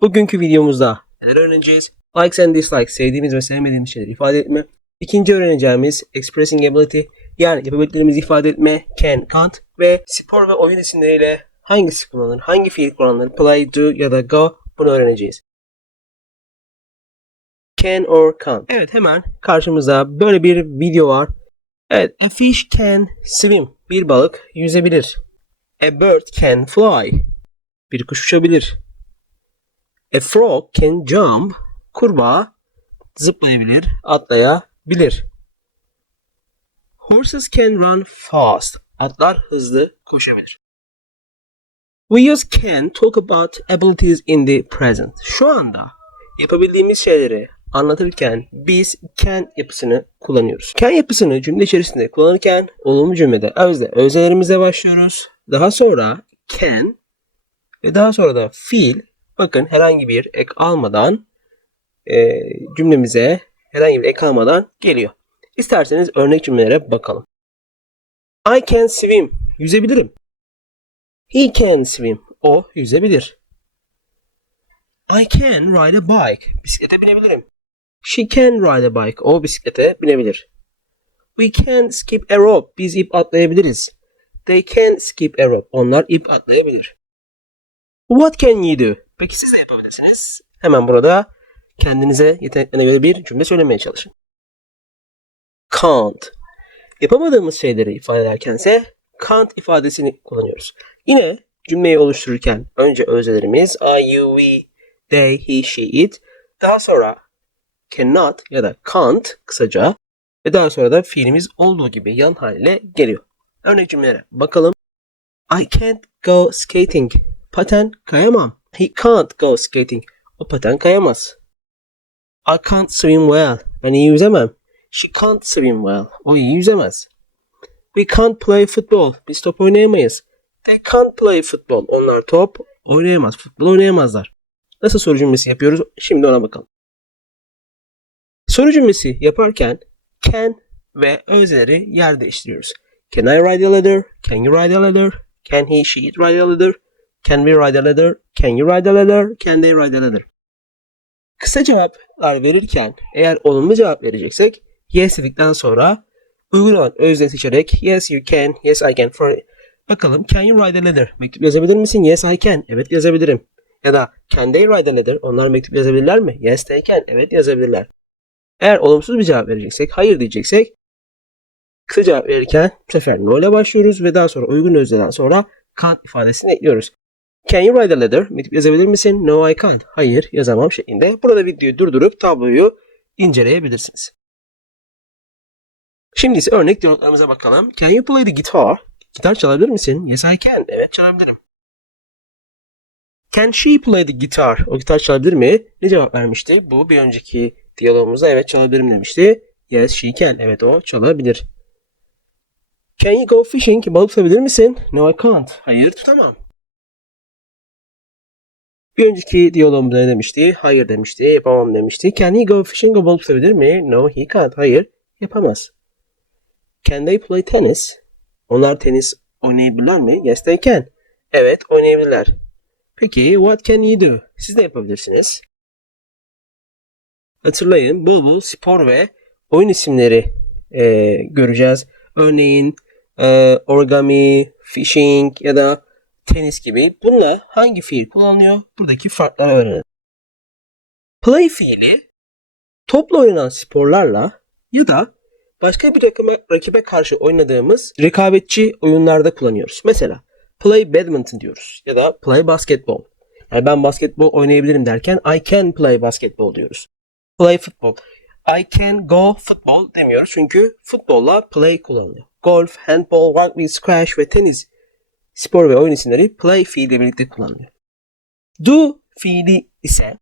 Bugünkü videomuzda neler öğreneceğiz? Likes and dislikes, sevdiğimiz ve sevmediğimiz şeyleri ifade etme. İkinci öğreneceğimiz expressing ability, yani yapabildiklerimizi ifade etme, can, can't ve spor ve oyun isimleriyle hangisi kullanılır, hangi fiil kullanılır, play, do ya da go bunu öğreneceğiz. Can or can't. Evet hemen karşımızda böyle bir video var. Evet, a fish can swim. Bir balık yüzebilir. A bird can fly. Bir kuş uçabilir. A frog can jump. Kurbağa zıplayabilir, atlayabilir. Horses can run fast. Atlar hızlı koşabilir. We use can talk about abilities in the present. Şu anda yapabildiğimiz şeyleri anlatırken biz can yapısını kullanıyoruz. Can yapısını cümle içerisinde kullanırken olumlu cümlede özde özelerimize başlıyoruz. Daha sonra can ve daha sonra da fiil bakın herhangi bir ek almadan e, cümlemize herhangi bir ek almadan geliyor. İsterseniz örnek cümlelere bakalım. I can swim. Yüzebilirim. He can swim. O yüzebilir. I can ride a bike. Bisiklete binebilirim. She can ride a bike. O bisiklete binebilir. We can skip a rope. Biz ip atlayabiliriz. They can skip a rope. Onlar ip atlayabilir. What can you do? Peki siz de yapabilirsiniz. Hemen burada kendinize yeteneklerine göre bir cümle söylemeye çalışın. Can't. Yapamadığımız şeyleri ifade ederkense can't ifadesini kullanıyoruz. Yine cümleyi oluştururken önce özelerimiz I, you, we, they, he, she, it. Daha sonra cannot ya da can't kısaca ve daha sonra da fiilimiz olduğu gibi yan haliyle geliyor. Örnek cümlelere bakalım. I can't go skating. Paten kayamam. He can't go skating. O paten kayamaz. I can't swim well. Ben iyi yüzemem. She can't swim well. O iyi yüzemez. We can't play football. Biz top oynayamayız. They can't play football. Onlar top oynayamaz. Futbol oynayamazlar. Nasıl soru cümlesi yapıyoruz? Şimdi ona bakalım. Soru cümlesi yaparken can ve özleri yer değiştiriyoruz. Can I ride a ladder? Can you ride a ladder? Can he, she, ride a ladder? Can we ride a ladder? Can you ride a ladder? Can they ride a ladder? Kısa cevaplar verirken eğer olumlu cevap vereceksek yes dedikten sonra uygun olan özne seçerek yes you can, yes I can. For, bakalım can you ride a ladder? Mektup yazabilir misin? Yes I can. Evet yazabilirim. Ya da can they ride a ladder? Onlar mektup yazabilirler mi? Yes they can. Evet yazabilirler. Eğer olumsuz bir cevap vereceksek, hayır diyeceksek kısa cevap verirken bu sefer no ile başlıyoruz ve daha sonra uygun özneden sonra can't ifadesini ekliyoruz. Can you write a letter? Mektup yazabilir misin? No I can't. Hayır yazamam şeklinde. Burada videoyu durdurup tabloyu inceleyebilirsiniz. Şimdi ise örnek diyaloglarımıza bakalım. Can you play the guitar? Gitar çalabilir misin? Yes I can. Evet çalabilirim. Can she play the guitar? O gitar çalabilir mi? Ne cevap vermişti? Bu bir önceki diyalogumuzda evet çalabilirim demişti. Yes she can. Evet o çalabilir. Can you go fishing? Balık tutabilir misin? No I can't. Hayır tutamam. Bir önceki diyalogumda ne demişti? Hayır demişti. Yapamam demişti. Can he go fishing? O balık tutabilir mi? No he can't. Hayır yapamaz. Can they play tennis? Onlar tenis oynayabilirler mi? Yes they can. Evet oynayabilirler. Peki what can you do? Siz de yapabilirsiniz. Hatırlayın bol bol spor ve oyun isimleri e, göreceğiz. Örneğin e, origami, fishing ya da tenis gibi. Bununla hangi fiil kullanılıyor? Buradaki farkları öğrenelim. Play fiili topla oynanan sporlarla ya da başka bir rakibe, rakibe karşı oynadığımız rekabetçi oyunlarda kullanıyoruz. Mesela play badminton diyoruz ya da play basketball. Yani ben basketbol oynayabilirim derken I can play basketball diyoruz. Play football. I can go football demiyoruz çünkü futbolla play kullanılıyor. Golf, handball, rugby, squash ve tenis spor ve oyun isimleri play fiiliyle birlikte kullanılıyor. Do fiili ise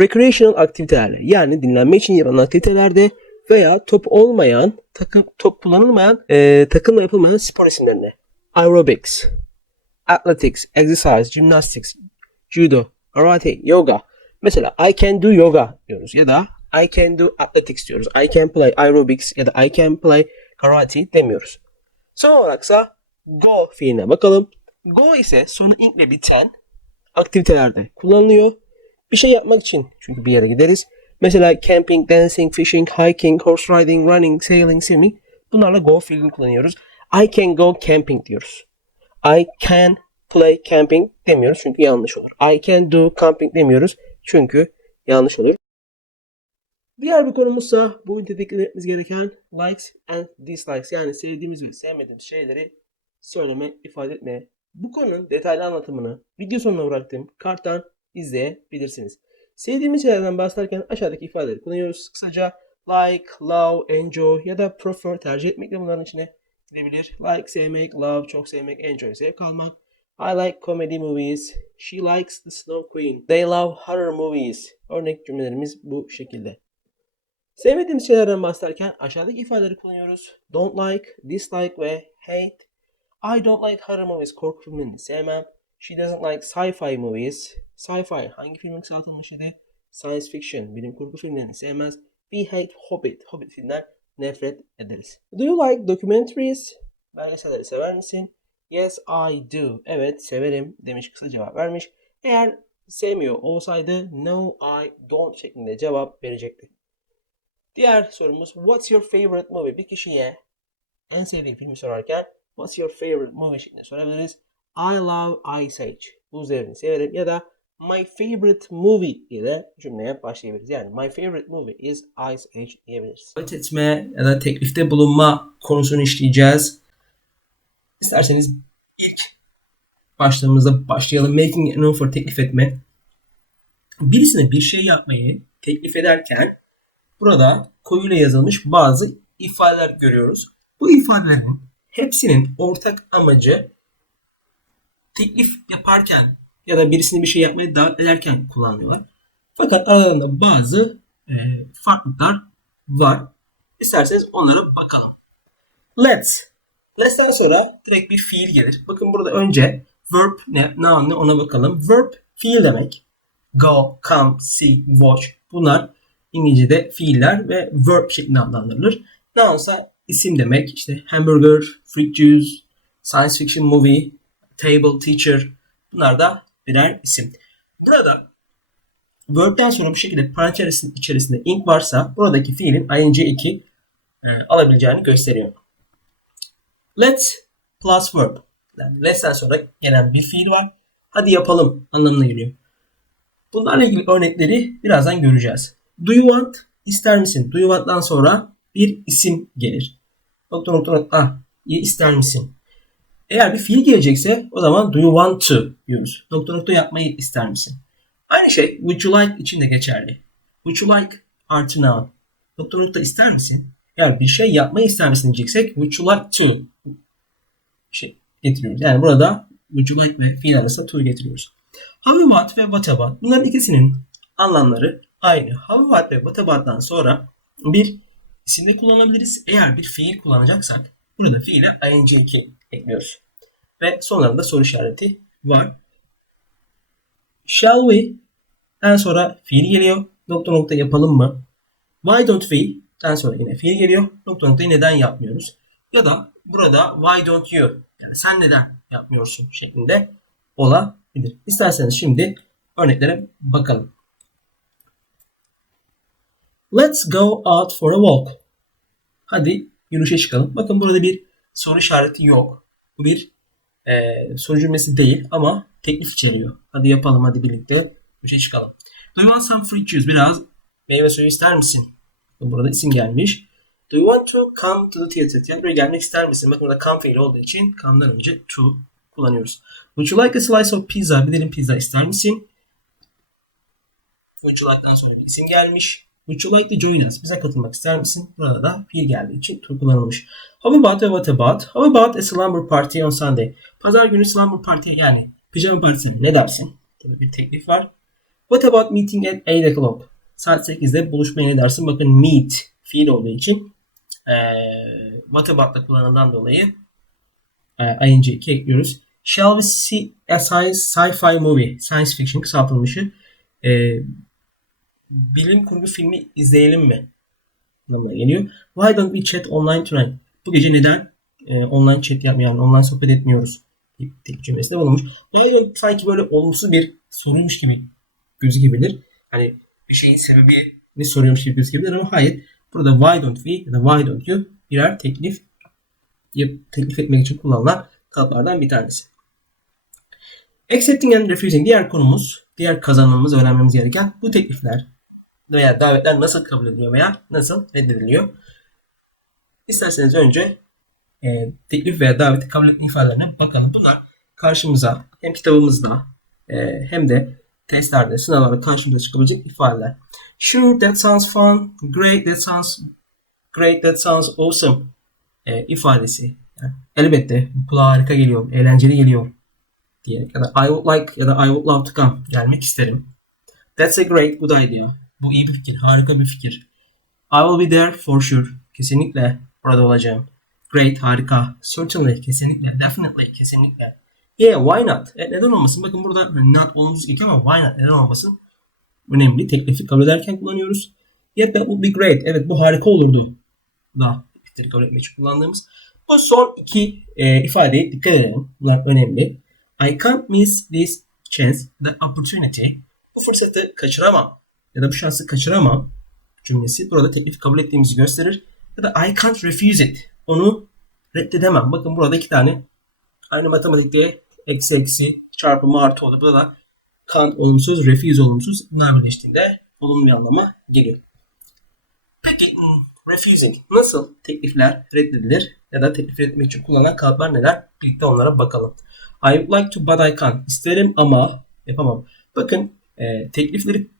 recreational aktivitelerle yani dinlenme için yapılan aktivitelerde veya top olmayan, takım, top kullanılmayan, e, takımla yapılmayan spor isimlerine. Aerobics, athletics, exercise, gymnastics, judo, karate, yoga. Mesela I can do yoga diyoruz ya da I can do athletics diyoruz. I can play aerobics ya da I can play karate demiyoruz. Son olaraksa go fiiline bakalım. Go ise sonu ink ile biten aktivitelerde kullanılıyor. Bir şey yapmak için çünkü bir yere gideriz. Mesela camping, dancing, fishing, hiking, horse riding, running, sailing, swimming. Bunlarla go fiilini kullanıyoruz. I can go camping diyoruz. I can play camping demiyoruz çünkü yanlış olur. I can do camping demiyoruz çünkü yanlış olur. Diğer bir konumuzsa bu ünitede dikkat etmemiz gereken likes and dislikes yani sevdiğimiz ve sevmediğimiz şeyleri söyleme, ifade etme. Bu konunun detaylı anlatımını video sonuna bıraktığım karttan izleyebilirsiniz. Sevdiğimiz şeylerden bahsederken aşağıdaki ifadeleri kullanıyoruz. Kısaca like, love, enjoy ya da prefer tercih etmek de bunların içine girebilir. Like sevmek, love çok sevmek, enjoy zevk almak. I like comedy movies. She likes the Snow Queen. They love horror movies. Örnek cümlelerimiz bu şekilde. Sevmediğimiz şeylerden bahsederken aşağıdaki ifadeleri kullanıyoruz. Don't like, dislike ve hate. I don't like horror movies. Korku filmlerini sevmem. She doesn't like sci-fi movies. Sci-fi hangi filmin kısaltılmışıydı? Science fiction, bilim kurgu filmlerini sevmez. We hate Hobbit. Hobbit filmler nefret ederiz. Do you like documentaries? Belgeselleri sever misin? Yes, I do. Evet, severim demiş kısa cevap vermiş. Eğer sevmiyor olsaydı no, I don't şeklinde cevap verecekti. Diğer sorumuz What's your favorite movie? Bir kişiye en sevdiği filmi sorarken What's your favorite movie şeklinde sorabiliriz. I love Ice Age. Buz devrini severim ya da My favorite movie ile cümleye başlayabiliriz. Yani my favorite movie is Ice Age diyebiliriz. Davet etme ya da teklifte bulunma konusunu işleyeceğiz. İsterseniz ilk başlığımızda başlayalım. Making an offer teklif etme. Birisine bir şey yapmayı teklif ederken burada koyuyla yazılmış bazı ifadeler görüyoruz. Bu ifadelerin hepsinin ortak amacı teklif yaparken ya da birisini bir şey yapmaya davet ederken kullanıyorlar. Fakat aralarında bazı e, farklılıklar var. İsterseniz onlara bakalım. Let's. Let's'ten sonra direkt bir fiil gelir. Bakın burada önce verb ne, noun ne ona bakalım. Verb fiil demek. Go, come, see, watch. Bunlar İngilizce'de fiiller ve verb şeklinde adlandırılır. Noun ise isim demek. İşte hamburger, fruit juice, science fiction movie, table, teacher. Bunlar da birer isim. Burada verb'den sonra bu şekilde parantez içerisinde ing varsa buradaki fiilin ing eki e, alabileceğini gösteriyor. Let's plus verb. Yani let'ten sonra gelen bir fiil var. Hadi yapalım anlamına geliyor. Bunlarla ilgili örnekleri birazdan göreceğiz. Do you want? İster misin? Do you want'dan sonra bir isim gelir. Nokta nokta nokta. İster misin? Eğer bir fiil gelecekse o zaman do you want to diyoruz. Nokta nokta yapmayı ister misin? Aynı şey would you like için de geçerli. Would you like artı noun. Nokta nokta ister misin? Eğer bir şey yapmayı ister misin diyeceksek would you like to şey getiriyoruz. Yani burada would you like ve fiil arasında to getiriyoruz. How about ve what about bunların ikisinin anlamları aynı. How about ve what about'tan sonra bir isimde kullanabiliriz. Eğer bir fiil kullanacaksak burada fiile ing2 ekliyoruz. Ve sonlarında soru işareti var. Shall we? Den sonra fiil geliyor. Nokta nokta yapalım mı? Why don't we? Den sonra yine fiil geliyor. Nokta nokta neden yapmıyoruz? Ya da burada why don't you? Yani sen neden yapmıyorsun şeklinde olabilir. İsterseniz şimdi örneklere bakalım. Let's go out for a walk. Hadi yürüyüşe çıkalım. Bakın burada bir soru işareti yok. Bu bir e, soru cümlesi değil ama teklif içeriyor. Hadi yapalım hadi birlikte yürüyüşe çıkalım. Do you want some fruit juice? Biraz meyve suyu ister misin? Burada isim gelmiş. Do you want to come to the theater? Tiyatroya gelmek ister misin? Bakın burada come fiili olduğu için come'dan önce to kullanıyoruz. Would you like a slice of pizza? Bir dilim pizza ister misin? Would you like'dan sonra bir isim gelmiş. Would you like to join us? Bize katılmak ister misin? Burada da fiil geldiği için to kullanılmış. How about what about? How about a slumber party on Sunday? Pazar günü slumber party yani pijama partisine ne dersin? Tabii bir teklif var. What about meeting at 8 o'clock? Saat 8'de buluşmaya ne dersin? Bakın meet fiil olduğu için ee, what about'la kullanılan dolayı e, ing 2 ekliyoruz. Shall we see a sci-fi movie? Science fiction kısaltılmışı. E, bilim kurgu filmi izleyelim mi? Anlamına geliyor. Why don't we chat online tonight? Bu gece neden e, online chat yapmayalım, online sohbet etmiyoruz? Tek cümlesinde bulunmuş. Don't sanki böyle olumsuz bir soruymuş gibi gözükebilir. Hani bir şeyin sebebini soruyormuş gibi gözükebilir ama hayır. Burada why don't we ya da why don't you birer teklif teklif etmek için kullanılan kalıplardan bir tanesi. Accepting and refusing diğer konumuz, diğer kazanmamız, öğrenmemiz gereken bu teklifler veya davetler nasıl kabul ediliyor veya nasıl reddediliyor. İsterseniz önce e, teklif veya daveti kabul etme ifadelerine bakalım. Bunlar karşımıza hem kitabımızda e, hem de testlerde, sınavlarda karşımıza çıkabilecek ifadeler. Sure, that sounds fun. Great, that sounds great, that sounds awesome e, ifadesi. Yani, elbette bu kulağa harika geliyor, eğlenceli geliyor diyerek ya da I would like ya da I would love to come gelmek isterim. That's a great good idea. Bu iyi bir fikir, harika bir fikir. I will be there for sure. Kesinlikle burada olacağım. Great, harika. Certainly, kesinlikle. Definitely, kesinlikle. Yeah, why not? E, neden olmasın? Bakın burada not olumsuz geçiyor ama why not? Neden olmasın? Önemli. Teklifi kabul ederken kullanıyoruz. Yeah, that would be great. Evet, bu harika olurdu. Da teklifleri kabul etmek için kullandığımız. Bu son iki e, ifadeye dikkat edelim. Bunlar önemli. I can't miss this chance, the opportunity. Bu fırsatı kaçıramam. Ya da bu şansı kaçıramam cümlesi burada teklifi kabul ettiğimizi gösterir. Ya da I can't refuse it. Onu reddedemem. Bakın burada iki tane aynı matematikte eksi eksi çarpımı artı olur. Burada da can't olumsuz, refuse olumsuz. Bunlar birleştiğinde olumlu bir anlama geliyor. Peki refusing nasıl teklifler reddedilir ya da teklif etmek için kullanılan kalıplar neler? Birlikte onlara bakalım. I would like to but I can't. İsterim ama yapamam. Bakın e, teklifleri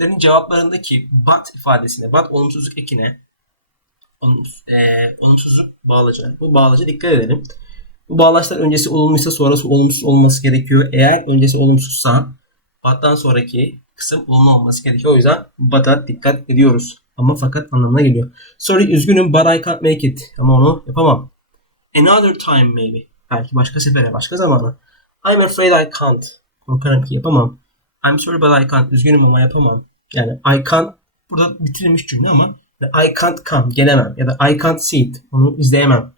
lerin cevaplarındaki but ifadesine, but olumsuzluk ekine olumsuz, e, olumsuzluk bağlacı. Bu bağlaca dikkat edelim. Bu bağlaçlar öncesi olumluysa sonrası olumsuz olması gerekiyor. Eğer öncesi olumsuzsa but'tan sonraki kısım olumlu olması gerekiyor. O yüzden but'a dikkat ediyoruz. Ama fakat anlamına geliyor. Sorry üzgünüm but I can't make it. Ama onu yapamam. Another time maybe. Belki başka sefere, başka zamana. I'm afraid I can't. Korkarım ki yapamam. I'm sorry but I can't. Üzgünüm ama yapamam. Yani I can't burada bitirilmiş cümle ama I can't come. Gelemem. Ya da I can't see it. Onu izleyemem.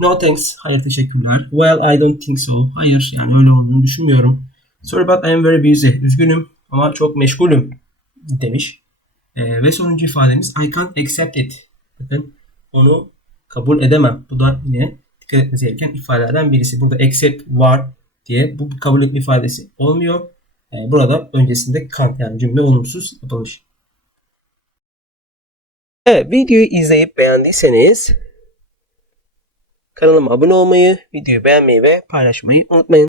No thanks. Hayır teşekkürler. Well I don't think so. Hayır yani öyle olduğunu düşünmüyorum. Sorry but I am very busy. Üzgünüm ama çok meşgulüm demiş. Ee, ve sonuncu ifademiz I can't accept it. Bakın onu kabul edemem. Bu da yine dikkat etmeniz gereken ifadelerden birisi. Burada accept var diye bu kabul etme ifadesi olmuyor. Ee, burada öncesinde can't yani cümle olumsuz yapılmış. Evet, videoyu izleyip beğendiyseniz kanalıma abone olmayı, videoyu beğenmeyi ve paylaşmayı unutmayın.